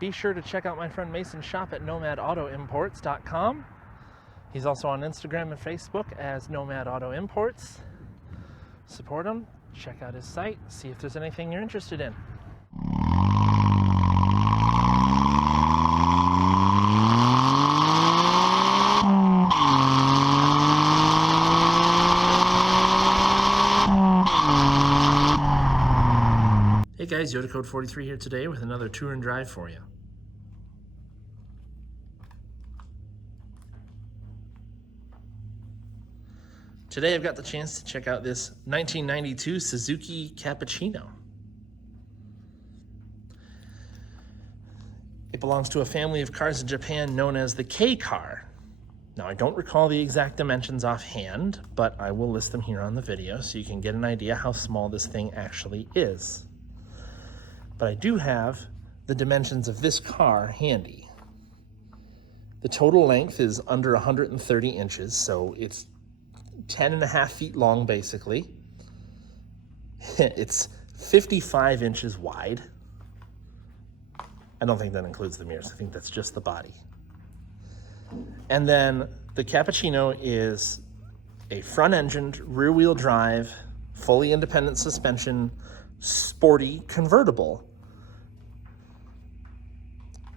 Be sure to check out my friend Mason's shop at nomadautoimports.com. He's also on Instagram and Facebook as Nomad Auto Imports. Support him, check out his site, see if there's anything you're interested in. Hey guys, Yoda Code 43 here today with another tour and drive for you. Today I've got the chance to check out this 1992 Suzuki Cappuccino. It belongs to a family of cars in Japan known as the K car. Now I don't recall the exact dimensions offhand, but I will list them here on the video so you can get an idea how small this thing actually is. But I do have the dimensions of this car handy. The total length is under 130 inches, so it's 10.5 feet long basically. It's 55 inches wide. I don't think that includes the mirrors. I think that's just the body. And then the Cappuccino is a front-engined, rear-wheel drive, fully independent suspension, sporty convertible.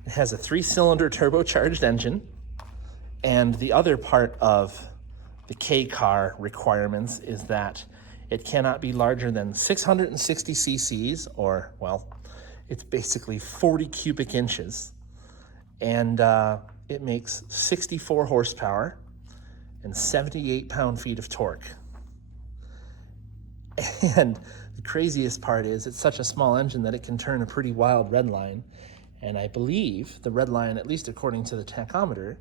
It has a 3-cylinder turbocharged engine, and the other part of the K car requirements is that it cannot be larger than 660 cc's, or, well, it's basically 40 cubic inches, and it makes 64 horsepower and 78 pound-feet of torque. And the craziest part is it's such a small engine that it can turn a pretty wild red line. And I believe the red line, at least according to the tachometer,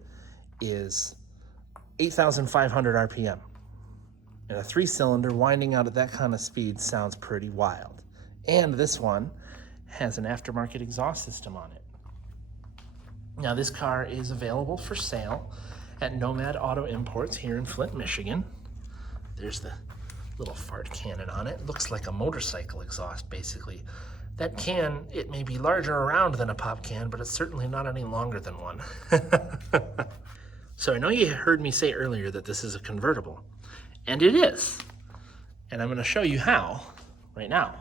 is 8,500 RPM. And a 3-cylinder winding out at that kind of speed sounds pretty wild. And this one has an aftermarket exhaust system on it. Now this car is available for sale at Nomad Auto Imports here in Flint, Michigan. There's the little fart cannon on it. It looks like a motorcycle exhaust, basically. That can, it may be larger around than a pop can, but it's certainly not any longer than one. So I know you heard me say earlier that this is a convertible, and it is. And I'm going to show you how right now.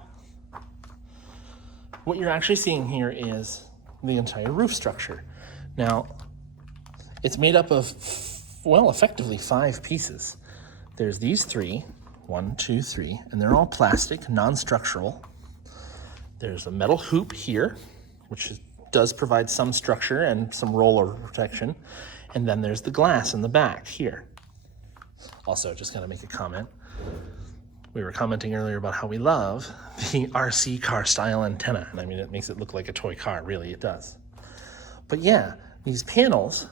What you're actually seeing here is the entire roof structure. Now, it's made up of, well, effectively 5 pieces. There's these 3, 1, 2, 3, and they're all plastic, non-structural. There's a metal hoop here, which does provide some structure and some roller protection. And then there's the glass in the back here. Also, just gonna make a comment. We were commenting earlier about how we love the RC car style antenna. And I mean, it makes it look like a toy car, really, it does. But yeah, these panels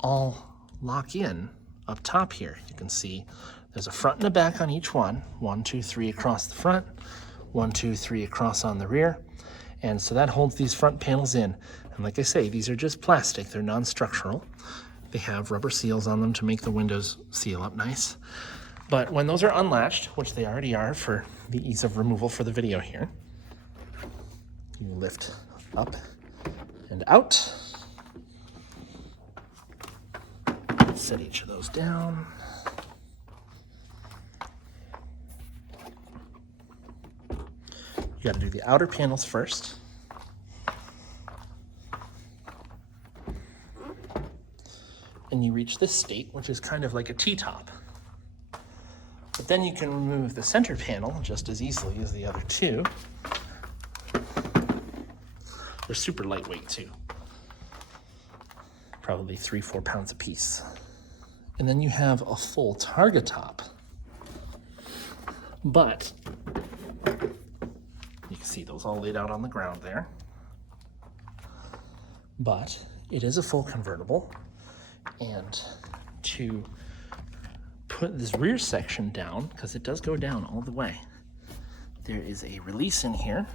all lock in up top here. You can see there's a front and a back on each one. 1, 2, 3 across the front. 1, 2, 3 across on the rear. And so that holds these front panels in. And like I say, these are just plastic, they're non-structural. They have rubber seals on them to make the windows seal up nice. But when those are unlatched, which they already are for the ease of removal for the video here, you lift up and out. Set each of those down. You got to do the outer panels first. And you reach this state, which is kind of like a T-top. But then you can remove the center panel just as easily as the other 2. They're super lightweight too. Probably 3-4 pounds a piece. And then you have a full targa top. But you can see those all laid out on the ground there. But it is a full convertible, and to put this rear section down, because it does go down all the way, there is a release in here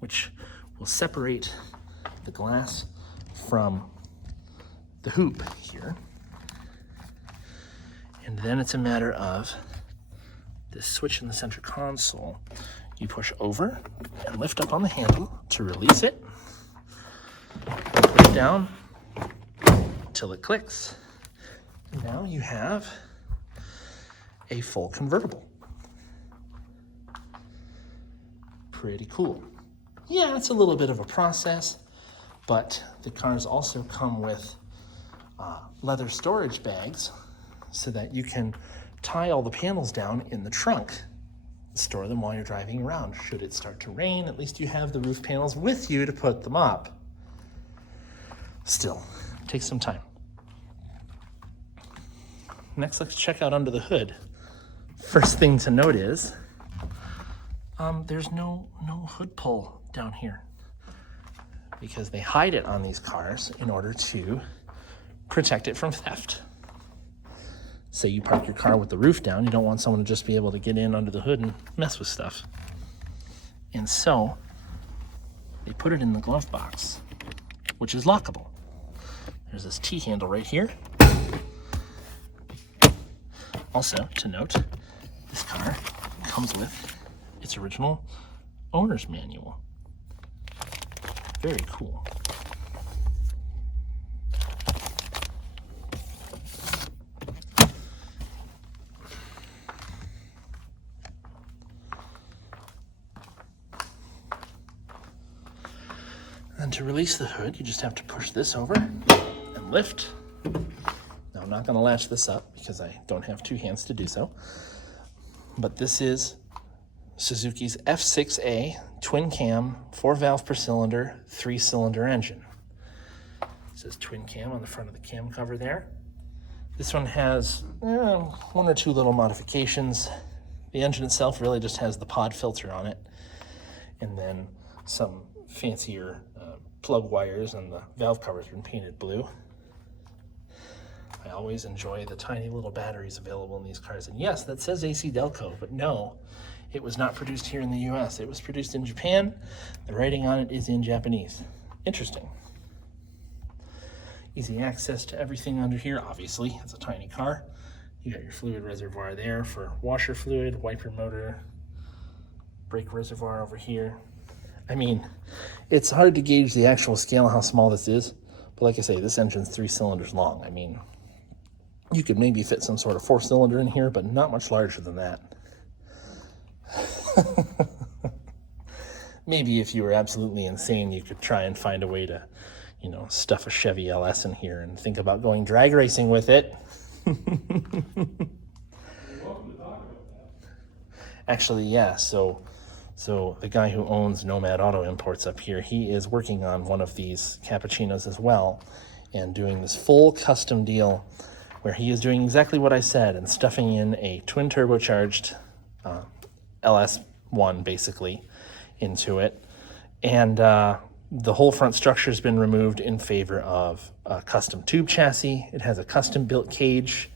which will separate the glass from the hoop here. And then it's a matter of this switch in the center console. You push over and lift up on the handle to release it. Push down until it clicks. And now you have a full convertible. Pretty cool. Yeah, it's a little bit of a process, but the cars also come with leather storage bags so that you can tie all the panels down in the trunk. Store them while you're driving around. Should it start to rain, at least you have the roof panels with you to put them up. Still, it takes some time. Next, let's check out under the hood. First thing to note is there's no hood pull down here because they hide it on these cars in order to protect it from theft. Say you park your car with the roof down, you don't want someone to just be able to get in under the hood and mess with stuff. And so they put it in the glove box, which is lockable. There's this T-handle right here. Also, to note, this car comes with its original owner's manual. Very cool. And to release the hood, you just have to push this over and lift. Now, I'm not going to latch this up because I don't have two hands to do so. But this is Suzuki's F6A twin cam, 4-valve per cylinder, 3-cylinder engine. It says twin cam on the front of the cam cover there. This one has one or two little modifications. The engine itself really just has the pod filter on it, and then some fancier plug wires, and the valve cover's been painted blue. I always enjoy the tiny little batteries available in these cars. And yes, that says AC Delco, but no, it was not produced here in the US. It was produced in Japan. The writing on it is in Japanese. Interesting. Easy access to everything under here. Obviously, it's a tiny car. You got your fluid reservoir there for washer fluid, wiper motor, brake reservoir over here. I mean, it's hard to gauge the actual scale of how small this is, but like I say, this engine's 3 cylinders long. I mean, you could maybe fit some sort of 4-cylinder in here, but not much larger than that. Maybe if you were absolutely insane, you could try and find a way to, stuff a Chevy LS in here and think about going drag racing with it. Actually, yeah, so the guy who owns Nomad Auto Imports up here, he is working on one of these cappuccinos as well and doing this full custom deal where he is doing exactly what I said and stuffing in a twin turbocharged LS1 basically into it. And the whole front structure has been removed in favor of a custom tube chassis. It has a custom built cage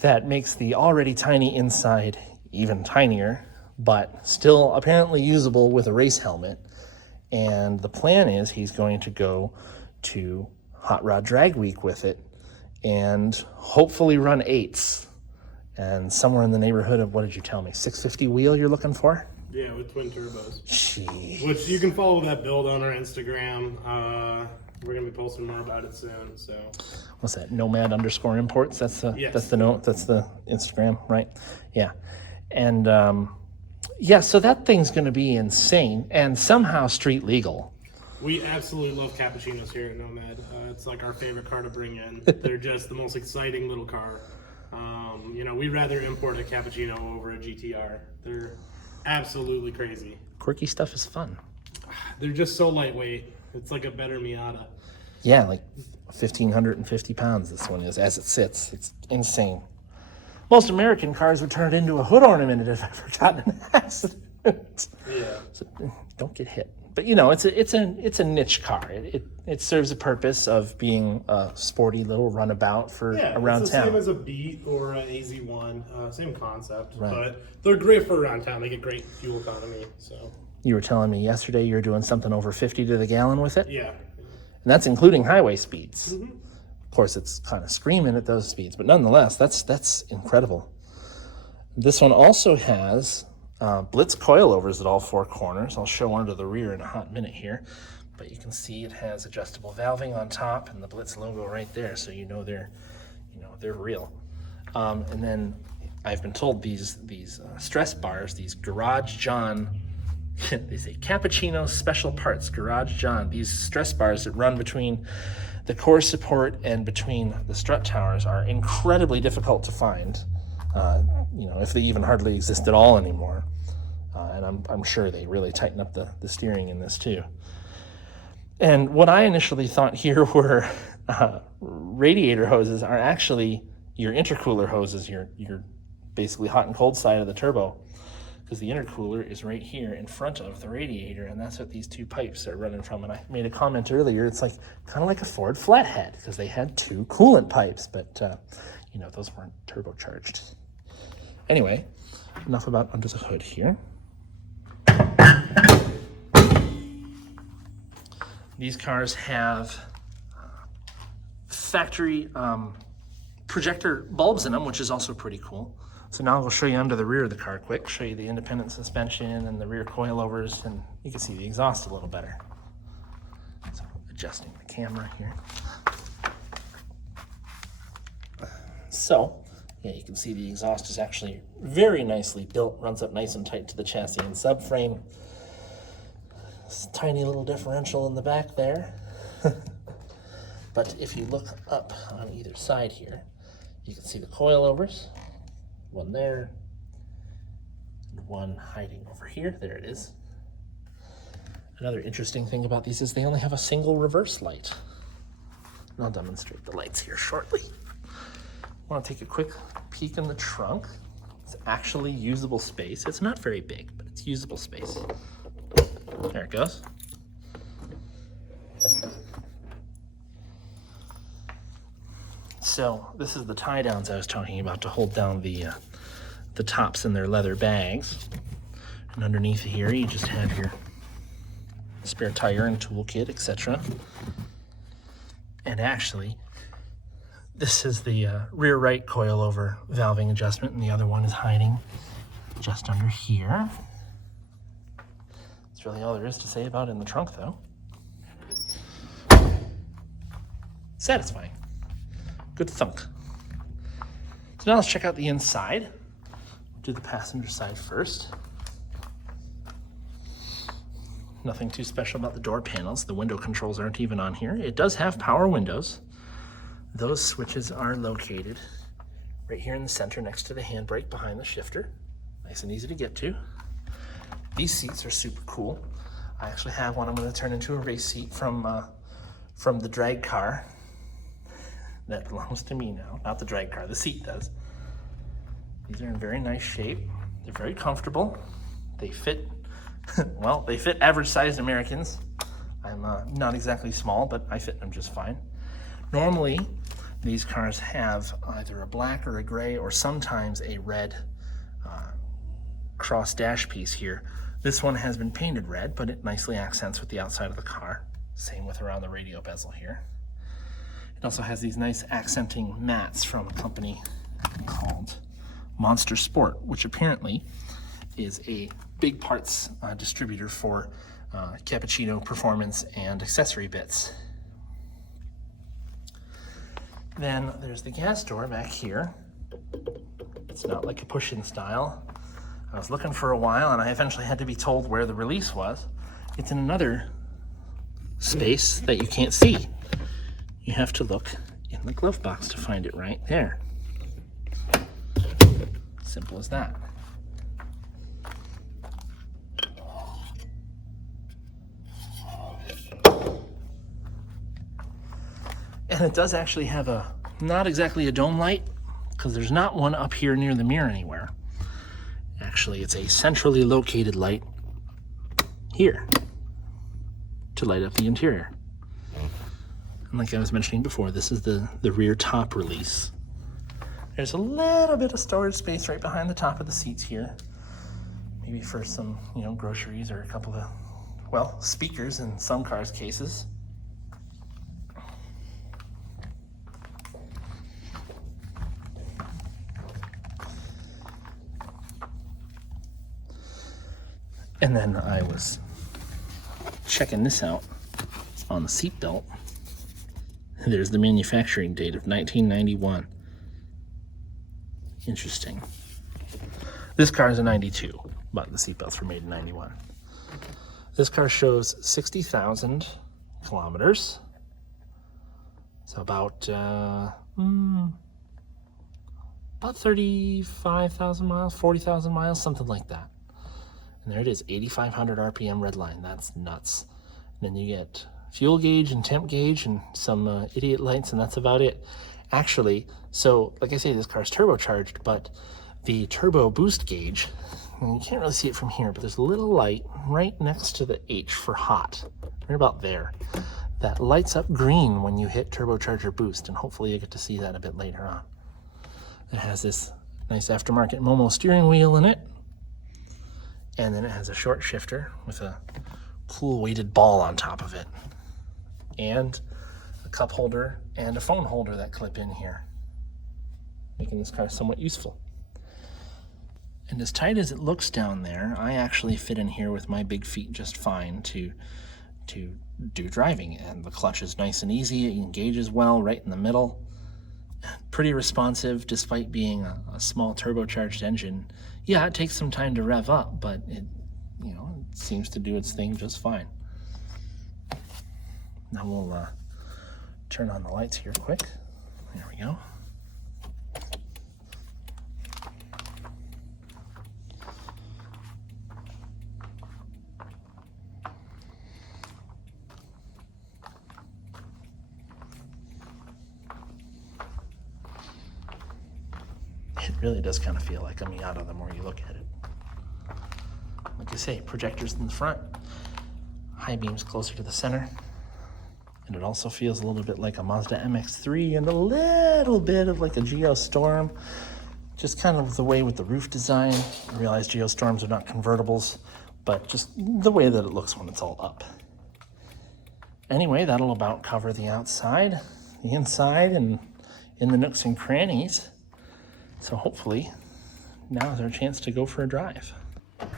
that makes the already tiny inside even tinier, but still apparently usable with a race helmet. And the plan is he's going to go to Hot Rod Drag Week with it and hopefully run 8s. And somewhere in the neighborhood of, what did you tell me, 650 wheel you're looking for? Yeah, with twin turbos. Jeez. Which you can follow that build on our Instagram. We're gonna be posting more about it soon. So. What's that? Nomad_imports. That's the Yes. That's the Instagram, right? Yeah. And so that thing's going to be insane and somehow street legal. We absolutely love cappuccinos here at Nomad. It's like our favorite car to bring in. They're just the most exciting little car. We'd rather import a cappuccino over a GTR. They're absolutely crazy. Quirky stuff is fun. They're just so lightweight. It's like a better Miata. Yeah, like 1,550 pounds this one is as it sits. It's insane. Most American cars would turn it into a hood ornament if ever got in an accident. Yeah. So don't get hit. But it's a niche car. It serves a purpose of being a sporty little runabout for around it's the town. same as a Beat or an AZ1, same concept. Right. But they're great for around town. They get great fuel economy. So. You were telling me yesterday you were doing something over 50 to the gallon with it? Yeah. And that's including highway speeds. Mm-hmm. Of course, it's kind of screaming at those speeds, but nonetheless, that's incredible. This one also has Blitz coilovers at all four corners. I'll show under the rear in a hot minute here. But you can see it has adjustable valving on top and the Blitz logo right there, so you know they're real. And then I've been told these stress bars, these Garage John, they say Cappuccino Special Parts, Garage John. These stress bars that run between the core support and between the strut towers are incredibly difficult to find, if they even hardly exist at all anymore. And I'm sure they really tighten up the steering in this too. And what I initially thought here were radiator hoses are actually your intercooler hoses, your basically hot and cold side of the turbo, because the intercooler is right here in front of the radiator, and that's what these two pipes are running from. And I made a comment earlier, it's like kind of like a Ford flathead, because they had two coolant pipes, but those weren't turbocharged. Anyway, enough about under the hood here. These cars have factory projector bulbs in them, which is also pretty cool. So now I'll show you under the rear of the car quick, show you the independent suspension and the rear coilovers, and you can see the exhaust a little better. So adjusting the camera here. So, yeah, you can see the exhaust is actually very nicely built, runs up nice and tight to the chassis and subframe. This tiny little differential in the back there. But if you look up on either side here, you can see the coilovers. One there, and one hiding over here. There it is. Another interesting thing about these is they only have a single reverse light. And I'll demonstrate the lights here shortly. I want to take a quick peek in the trunk. It's actually usable space. It's not very big, but it's usable space. There it goes. So this is the tie downs I was talking about to hold down the tops in their leather bags. And underneath here you just have your spare tire and toolkit, etc. And actually, this is the rear right coilover valving adjustment, and the other one is hiding just under here. That's really all there is to say about it in the trunk, though. Satisfying. Good thunk. So now let's check out the inside. Do the passenger side first. Nothing too special about the door panels. The window controls aren't even on here. It does have power windows. Those switches are located right here in the center next to the handbrake behind the shifter. Nice and easy to get to. These seats are super cool. I actually have one I'm going to turn into a race seat from the drag car. That belongs to me now, not the drag car, the seat does. These are in very nice shape. They're very comfortable. They fit, well, they fit average-sized Americans. I'm not exactly small, but I fit them just fine. Normally, these cars have either a black or a gray or sometimes a red cross dash piece here. This one has been painted red, but it nicely accents with the outside of the car. Same with around the radio bezel here. It also has these nice accenting mats from a company called Monster Sport, which apparently is a big parts distributor for Cappuccino performance and accessory bits. Then there's the gas door back here. It's not like a push-in style. I was looking for a while and I eventually had to be told where the release was. It's in another space that you can't see. You have to look in the glove box to find it right there. Simple as that. And it does actually have not exactly a dome light, because there's not one up here near the mirror anywhere. Actually, it's a centrally located light here to light up the interior. And like I was mentioning before, this is the rear top release. There's a little bit of storage space right behind the top of the seats here. Maybe for some, groceries or a couple of, speakers in some cars' cases. And then I was checking this out on the seatbelt. There's the manufacturing date of 1991. Interesting. This car is a 92, but the seatbelts were made in 91. This car shows 60,000 kilometers. So about 35,000 miles, 40,000 miles, something like that. And there it is, 8,500 RPM redline. That's nuts. And then you get fuel gauge and temp gauge and some idiot lights, and that's about it. Actually, so like I say, this car's turbocharged, but the turbo boost gauge, and you can't really see it from here, but there's a little light right next to the H for hot, right about there, that lights up green when you hit turbocharger boost, and hopefully you get to see that a bit later on. It has this nice aftermarket Momo steering wheel in it, and then it has a short shifter with a cool weighted ball on top of it, and a cup holder and a phone holder that clip in here, making this car somewhat useful. And as tight as it looks down there, I actually fit in here with my big feet just fine to do driving. And the clutch is nice and easy, it engages well right in the middle. Pretty responsive despite being a small turbocharged engine. Yeah, it takes some time to rev up, but it seems to do its thing just fine. Now we'll turn on the lights here quick. There we go. It really does kind of feel like a Miata the more you look at it. Like I say, projectors in the front, high beams closer to the center, and it also feels a little bit like a Mazda MX-3 and a little bit of like a Geostorm, just kind of the way with the roof design. I realize Geostorms are not convertibles, but just the way that it looks when it's all up. Anyway, that'll about cover the outside, the inside, and in the nooks and crannies. So hopefully, now is our chance to go for a drive. That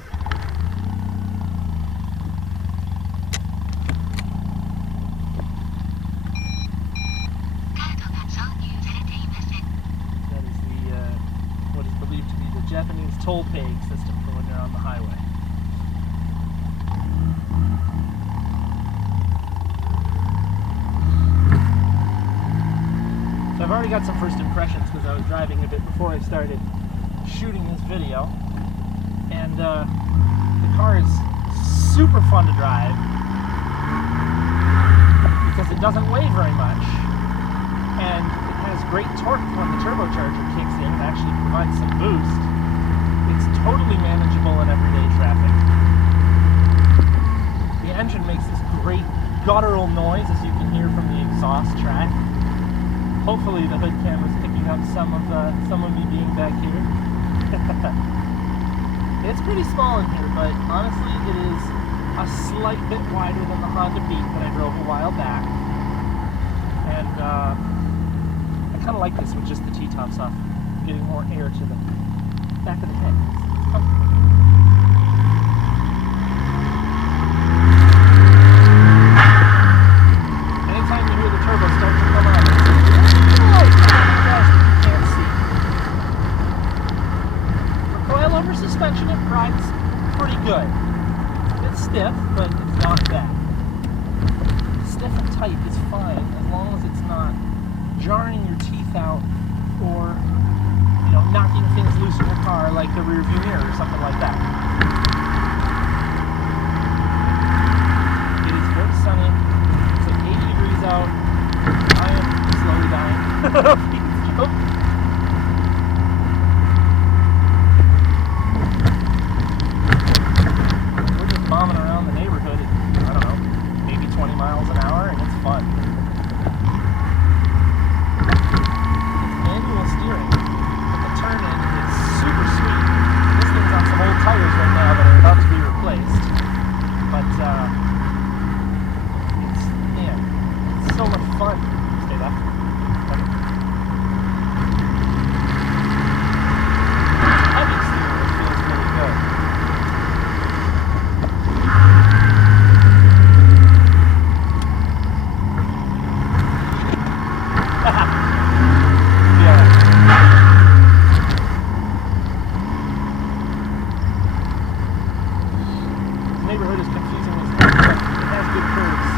is what is believed to be the Japanese toll paying system for when you're on the highway. So I've already got some first impressions because I was driving a bit before I started shooting this video, and the car is super fun to drive because it doesn't weigh very much, and it has great torque when the turbocharger kicks in and actually provides some boost. It's totally manageable in everyday traffic. The engine makes this great guttural noise, as you can hear from the exhaust track. Hopefully the hood camera's picking up some of me being back here. It's pretty small in here, but honestly it is a slight bit wider than the Honda Beat that I drove a while back. And I kind of like this with just the T-tops off, getting more air to the back of the head. It's comfortable. Anytime you hear the turbo start to come on, suspension, it rides pretty good. It's stiff, but it's not bad. Stiff and tight is fine as long as it's not jarring your teeth out or, knocking things loose in your car like the rear view mirror or something like that. It is very sunny. It's like 80 degrees out. I am slowly dying. Bombing around the neighborhood at, I don't know, maybe 20 miles an hour, and it's fun. It's manual steering, but the turn-in is super sweet. This thing's on some old tires right now that are about to be replaced, but it's so much fun. Stay back. Heavy steering feels really good. neighborhood is confusing as heck, but it has good curves.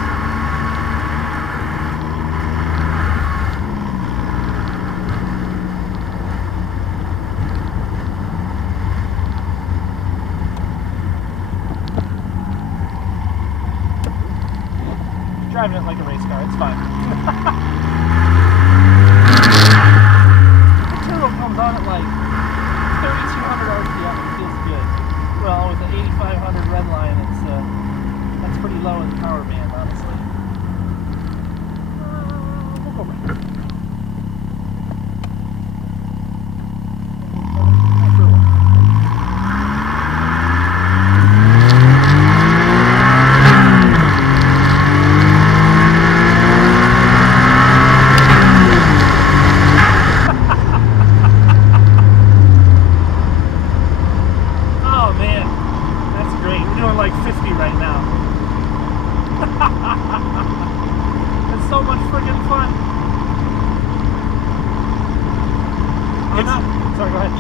Driving it like a race car, it's fine. The turbo comes on at like 3,200 RPM, it feels good. Well, with the 8,500 red line, that's pretty low in the power band, honestly. We'll go back.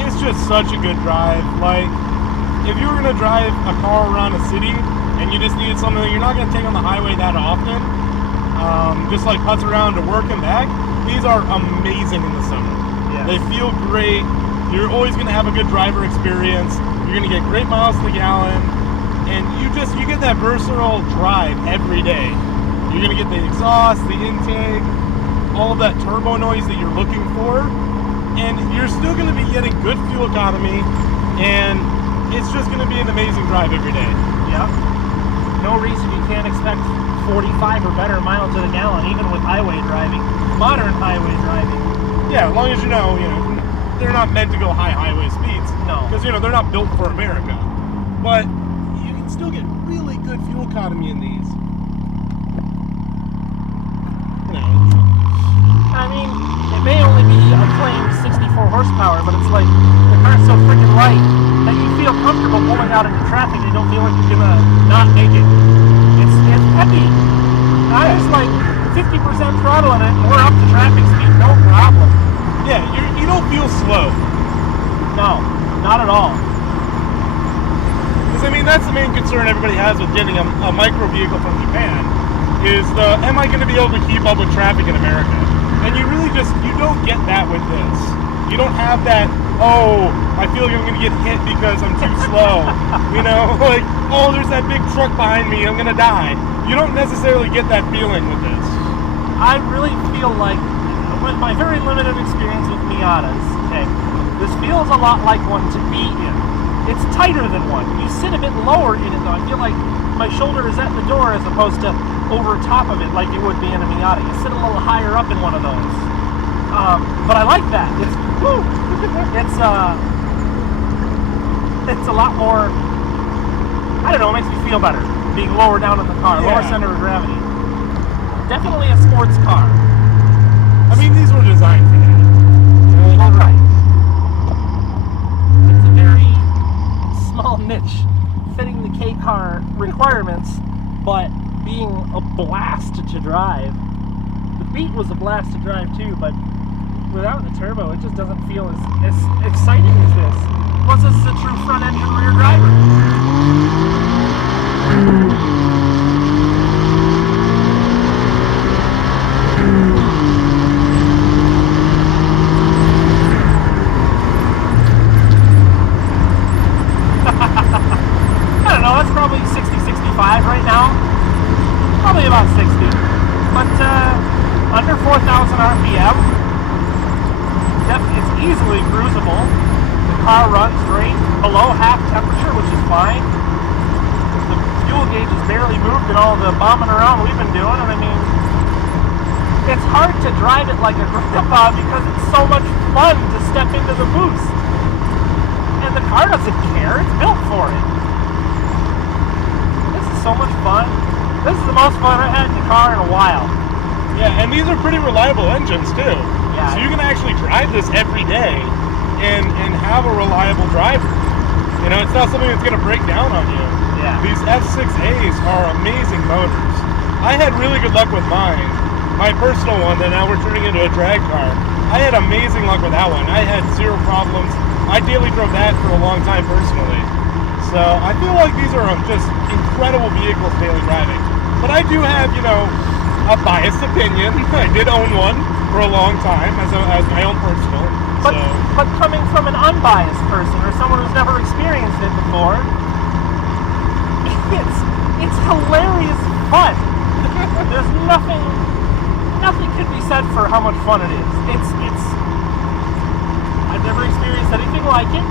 It's just such a good drive. Like, if you were going to drive a car around a city and you just needed something that you're not going to take on the highway that often, just like putts around to work and back, these are amazing in the summer. Yes. They feel great. You're always going to have a good driver experience. You're going to get great miles to the gallon, and you get that versatile drive every day. You're going to get the exhaust, the intake, all of that turbo noise that you're looking for. And you're still going to be getting good fuel economy, and it's just going to be an amazing drive every day. Yeah. No reason you can't expect 45 or better miles to the gallon, even with highway driving, modern highway driving. Yeah, as long as you know, they're not meant to go high highway speeds. No. Because, they're not built for America. But you can still get really good fuel economy in these. I mean, it may only be a claimed 64 horsepower, but it's like the car's so freaking light that you feel comfortable pulling out into traffic. You don't feel like you're gonna not make it. It's heavy. I was like 50% throttle in it, and we're up to traffic speed, no problem. Yeah, you don't feel slow. No, not at all. Because that's the main concern everybody has with getting a micro vehicle from Japan. Is am I going to be able to keep up with traffic in America? And you don't get that with this. You don't have that, I feel like I'm going to get hit because I'm too slow. Like, there's that big truck behind me, I'm going to die. You don't necessarily get that feeling with this. I really feel like, with my very limited experience with Miatas, okay, this feels a lot like one to be in. It's tighter than one. You sit a bit lower in it, though. I feel like my shoulder is at the door as opposed to over top of it like you would be in a Miata. You sit a little higher up in one of those. But I like that. It's a lot more, I don't know, it makes me feel better being lower down in the car, lower center of gravity. Definitely a sports car. These were designed for that. All right. It's a very small niche fitting the K car requirements, but being a blast to drive. The Beat was a blast to drive too, but without the turbo, it just doesn't feel as exciting as this. Plus, this is a true front engine rear driver. I don't know, that's probably 60, 65 right now. Probably about 60. But under 4,000 RPM, it's easily cruisable. The car runs great, below half temperature, which is fine. The fuel gauge is barely moved in all the bombing around we've been doing, and it's hard to drive it like a grandpa because it's so much fun to step into the boost. And the car doesn't care, it's built for it. This is so much fun. This is the most fun I've had in the car in a while. Yeah, and these are pretty reliable engines too. Yeah. So you can actually drive this every day and have a reliable driver. It's not something that's going to break down on you. Yeah. These F6As are amazing motors. I had really good luck with mine. My personal one that now we're turning into a drag car. I had amazing luck with that one. I had zero problems. I daily drove that for a long time personally. So I feel like these are just incredible vehicles daily driving. But I do have, a biased opinion. I did own one for a long time as my own personal. But coming from an unbiased person or someone who's never experienced it before, it's hilarious fun. There's nothing could be said for how much fun it is. It's I've never experienced anything like it.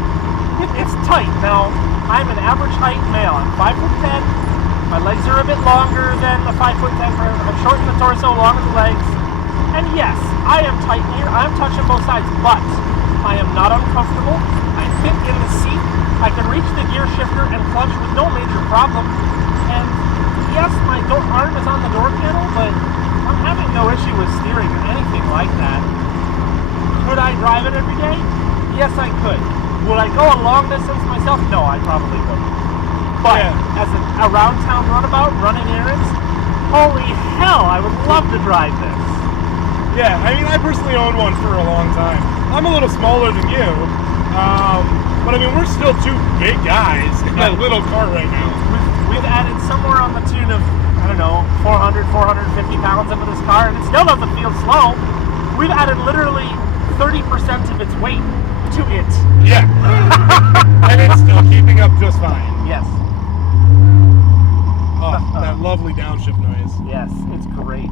It's tight. Now, I'm an average height male. I'm 5'10". My legs are a bit longer than a 5'10" person. I'm short in the torso, long in the legs. And yes, I am tight here. I'm touching both sides, but I am not uncomfortable. I fit in the seat. I can reach the gear shifter and clutch with no major problem. And yes, my arm is on the door panel, but I'm having no issue with steering or anything like that. Could I drive it every day? Yes, I could. Would I go a long distance myself? No, I probably wouldn't. But as a around town runabout, running errands, holy hell, I would love to drive this. Yeah, I mean, I personally owned one for a long time. I'm a little smaller than you, but I mean, we're still two big guys in that little car right now. We've added somewhere on the tune of, I don't know, 400, 450 pounds into this car, and it still doesn't feel slow. We've added literally 30% of its weight to it. Yeah. And it's still keeping up just fine. Yes. Oh, that lovely downshift noise. Yes, it's great.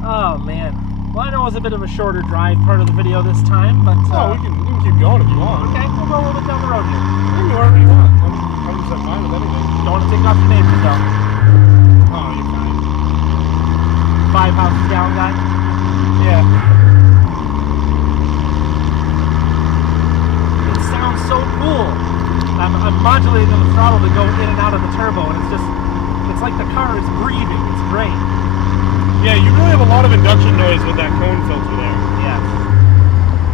Oh, man. Well, I know it was a bit of a shorter drive part of the video this time, but... we can keep going if you want. Okay, we'll go a little bit down the road here. You can go wherever you want. I'm just fine with anything. Don't want to take off your neighbors, though. Oh, you're fine. 5 houses down, guy? Yeah. It sounds so cool. I'm modulating on the throttle to go in and out of the turbo, and it's like the car is breathing. It's great. Yeah, you really have a lot of induction noise with that cone filter there. Yes.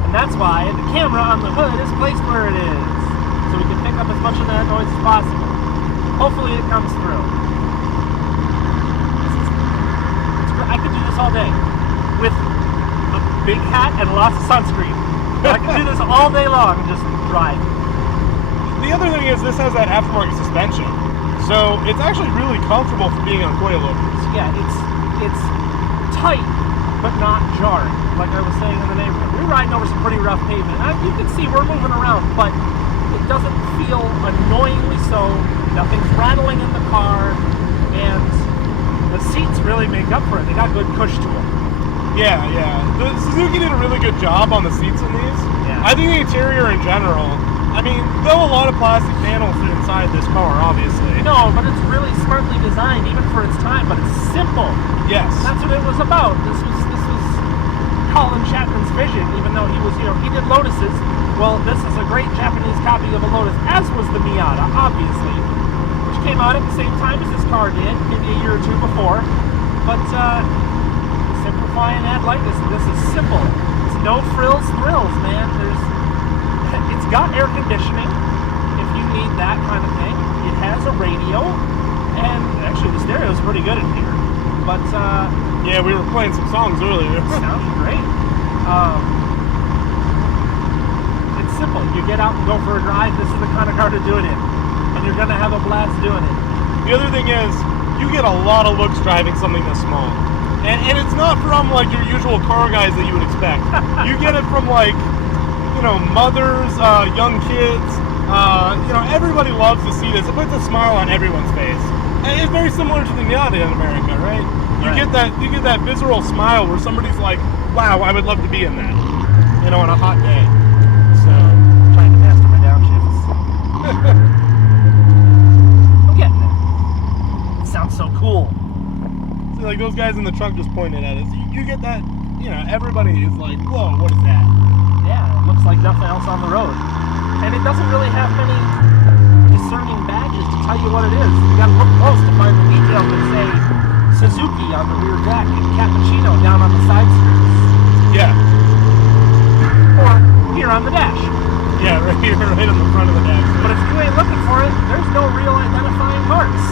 And that's why the camera on the hood is placed where it is, so we can pick up as much of that noise as possible. Hopefully it comes through. I could do this all day with a big hat and lots of sunscreen. I could do this all day long and just drive. The other thing is this has that aftermarket suspension, so it's actually really comfortable for being on coilovers. Yeah, it's tight, but not jarring. Like I was saying in the neighborhood, we're riding over some pretty rough pavement. You can see we're moving around, but it doesn't feel annoyingly so. Nothing's rattling in the car, and the seats really make up for it. They got good cush to them. Yeah. The Suzuki did a really good job on the seats in these. Yeah. I think the interior in general, I mean, though a lot of plastic panels fit inside this car, obviously. No, but it's really smartly designed, even for its time, but it's simple. Yes. That's what it was about. This was Colin Chapman's vision, even though he did Lotuses. Well, this is a great Japanese copy of a Lotus, as was the Miata, obviously, which came out at the same time as this car did, maybe a year or two before. But simplify and add lightness. This is simple. It's no frills, thrills, man. It's got air conditioning if you need that kind of thing. It has a radio, and actually the stereo is pretty good in here. But yeah, we were playing some songs earlier. Sounds great. It's simple. You get out and go for a drive. This is the kind of car to do it in, and you're gonna have a blast doing it. The other thing is, you get a lot of looks driving something this small. And it's not from like your usual car guys that you would expect. You get it from like, mothers, young kids, everybody loves to see this. It puts a smile on everyone's face. And it's very similar to the Miata in America, right? You get that visceral smile where somebody's like, wow, I would love to be in that, on a hot day. So, Trying to master my downshifts. I'm getting it. It sounds so cool. see, like those guys in the truck just pointed at us. You get that, everybody is like, whoa, what is that? Yeah, it looks like nothing else on the road. And it doesn't really have many discerning badges to tell you what it is. You gotta look close to find the details that say Suzuki on the rear deck and Cappuccino down on the side skirts. Yeah. Or here on the dash. Yeah, right here, right on the front of the dash. But if you ain't looking for it, there's no real identifying marks.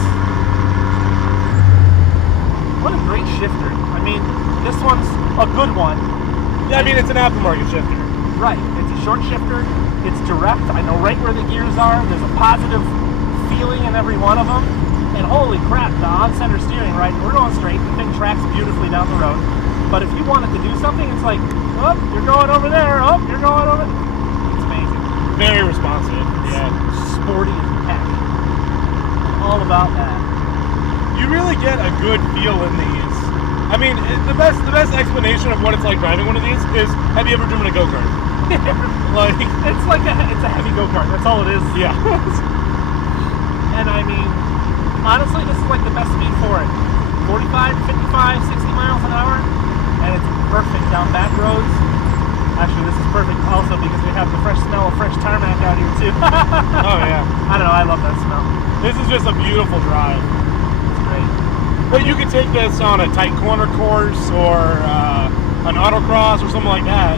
What a great shifter. I mean, this one's a good one. Yeah, I mean, it's an aftermarket shifter. Right. It's a short shifter. It's direct. I know right where the gears are. There's a positive feeling in every one of them. And holy crap, the on-center steering, right? We're going straight. The thing tracks beautifully down the road. But if you wanted to do something, it's like, oh, you're going over there. Oh, you're going over there. It's amazing. Very responsive. Yeah. Sporty as heck. All about that. You really get a good feel in these. I mean, the best explanation of what it's like driving one of these is, have you ever driven a go-kart? Like, it's a heavy go-kart. That's all it is. yeah. And I mean, honestly, this is like the best speed for it. 45, 55, 60 miles an hour, and it's perfect down back roads. Actually, this is perfect also because we have the fresh smell of fresh tarmac out here too. Oh yeah. I don't know, I love that smell. This is just a beautiful drive. It's great. But you could take this on a tight corner course or an autocross or something like that.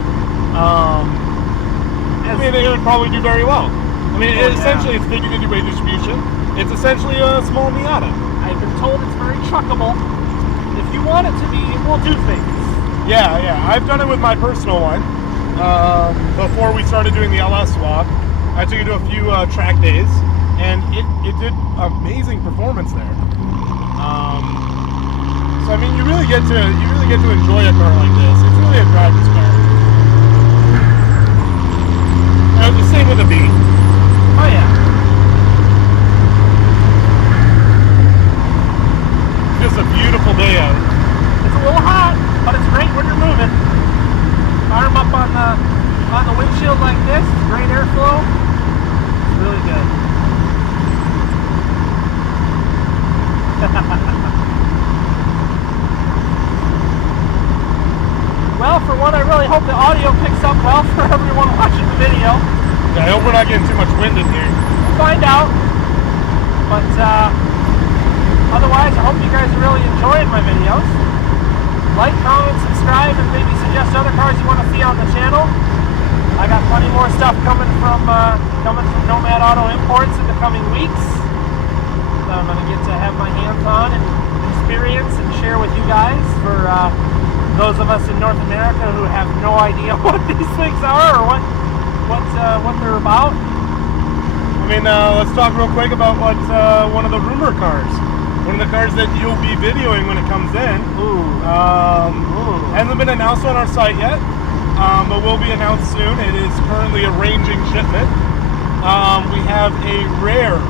I mean, it would probably do very well. I mean, essentially, it's figured into weight distribution. It's essentially a small Miata. I've been told it's very truckable. If you want it to be, it will do things. Yeah, yeah. I've done it with my personal one. Before we started doing the LS swap, I took it to a few track days, and it did amazing performance there. So I mean, you really get to enjoy a car like this. It's really a driver's car. The same with a B. Oh yeah. Just a beautiful day out. It's a little hot, but it's great when you're moving. Arm up on the windshield like this, great airflow. It's really good. Well, for one, I really hope the audio picks up well for everyone watching the video. Yeah, I hope we're not getting too much wind in here. We'll find out. But otherwise, I hope you guys are really enjoying my videos. Like, comment, subscribe, and maybe suggest other cars you want to see on the channel. I got plenty more stuff coming from Nomad Auto Imports in the coming weeks. That I'm going to get to have my hands on and experience and share with you guys. For those of us in North America who have no idea what these things are or what they're about. I mean, let's talk real quick about what one of the rumor cars. One of the cars that you'll be videoing when it comes in. Ooh. Hasn't been announced on our site yet, but will be announced soon. It is currently arranging shipment. We have a rare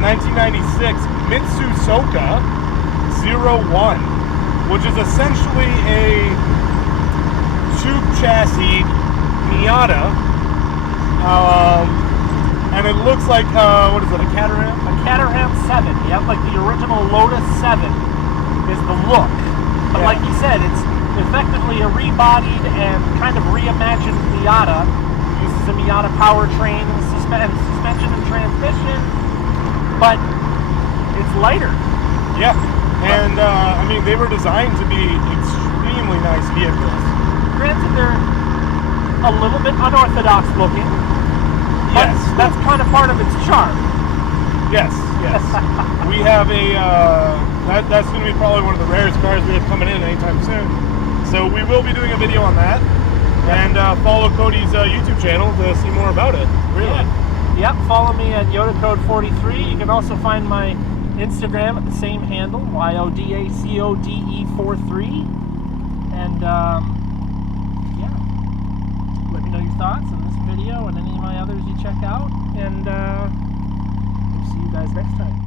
1996 Mitsusoka 01, which is essentially a tube chassis Miata. And it looks like, what is it, a Caterham? A Caterham 7. You have like the original Lotus 7 is the look. But like you said, it's effectively a rebodied and kind of reimagined Miata. Uses a Miata powertrain, suspension and transmission, but it's lighter. Yeah, and I mean, they were designed to be extremely nice vehicles. Granted, they're a little bit unorthodox looking. Yes. That's kind of part of its charm. Yes, yes. We have a, that's going to be probably one of the rarest cars we have coming in anytime soon. So we will be doing a video on that. And follow Cody's YouTube channel to see more about it. Really. Yep, follow me at YodaCode43. You can also find my Instagram at the same handle, YODACODE43. And yeah, let me know your thoughts on this video and any of my others you check out. And we'll see you guys next time.